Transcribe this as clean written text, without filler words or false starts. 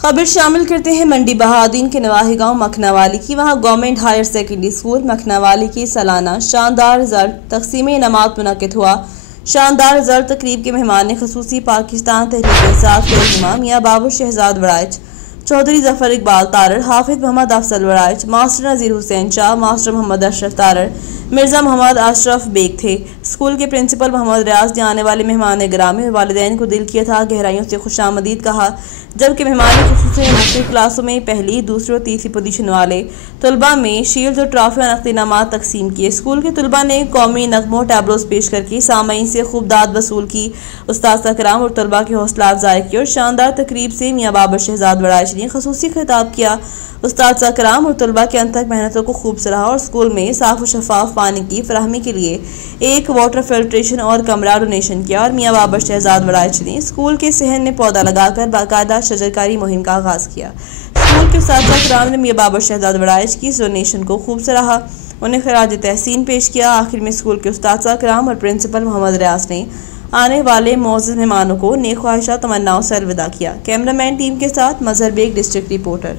खबर शामिल करते हैं मंडी बहादुरीन के नवाही गांव मखनावाली की। वहां गवर्नमेंट हायर सेकेंडरी स्कूल मखनावाली की सालाना शानदार रिजल्ट तकसीम इनामात मुनक़िद हुआ। शानदार रिजल्ट तकरीब के मेहमान ख़ुसूसी पाकिस्तान तहरीक-ए-इंसाफ के रहनुमा मियां बाबर शहजाद वड़ाइच, चौधरी जफर इकबाल तारड़, हाफिज मोहम्मद अफजल वड़ाइच, मास्टर नज़ीर हुसैन शाह, मास्टर मोहम्मद अशरफ तारड़, मिर्ज़ा मोहम्मद अशरफ बेग थे। स्कूल के प्रिंसिपल मोहम्मद रियाज ने आने वाले मेहमान ग्रामी और वालिदैन को दिल की अथाह गहराइयों से खुशामदीद कहा, जबकि मेहमान ख़ुसूसी मुख्तलिफ क्लासों में पहली, दूसरी और तीसरी पोजीशन वाले तलबा में शील्ड और ट्रॉफी और नक़दी इनामात तकसीम किए। स्कूल के तलबा ने कौमी नग़मों टैबलोस पेश करके सामईन से खूब दाद वसूल की। उस्ताद कराम और तलबा की हौसला अफजाई की और शानदार तकरीब से मियां बाबर शहजाद वड़ाइच ने ख़ुसूसी खिताब किया। उस्ताद कराम और तलबा की अनथक मेहनतों को खूब सराहा और स्कूल में साफ और शफाफ पानी की फराहमी के लिए एक वाटर फिल्ट्रेशन और कमरा डोनेशन किया। और मियां बाबर शहजाद वड़ाइच ने स्कूल के सहन में पौधा लगाकर बाकायदा शजरकारी मुहिम का आगाज़ किया। स्कूल के उस्ताद कराम ने मियां बाबर शहजाद वड़ाइच की इस डोनेशन को खूब सराहा, उन्हें खराज तहसीन पेश किया। आखिर में स्कूल के उस्ताद कराम और प्रिंसिपल मोहम्मद रियाज ने आने वाले मौजूद मेहमानों को नेक ख्वाहिशात तमन्नाओं से अलविदा किया। कैमरामैन टीम के साथ मजहर बेग, डिस्ट्रिक्ट रिपोर्टर।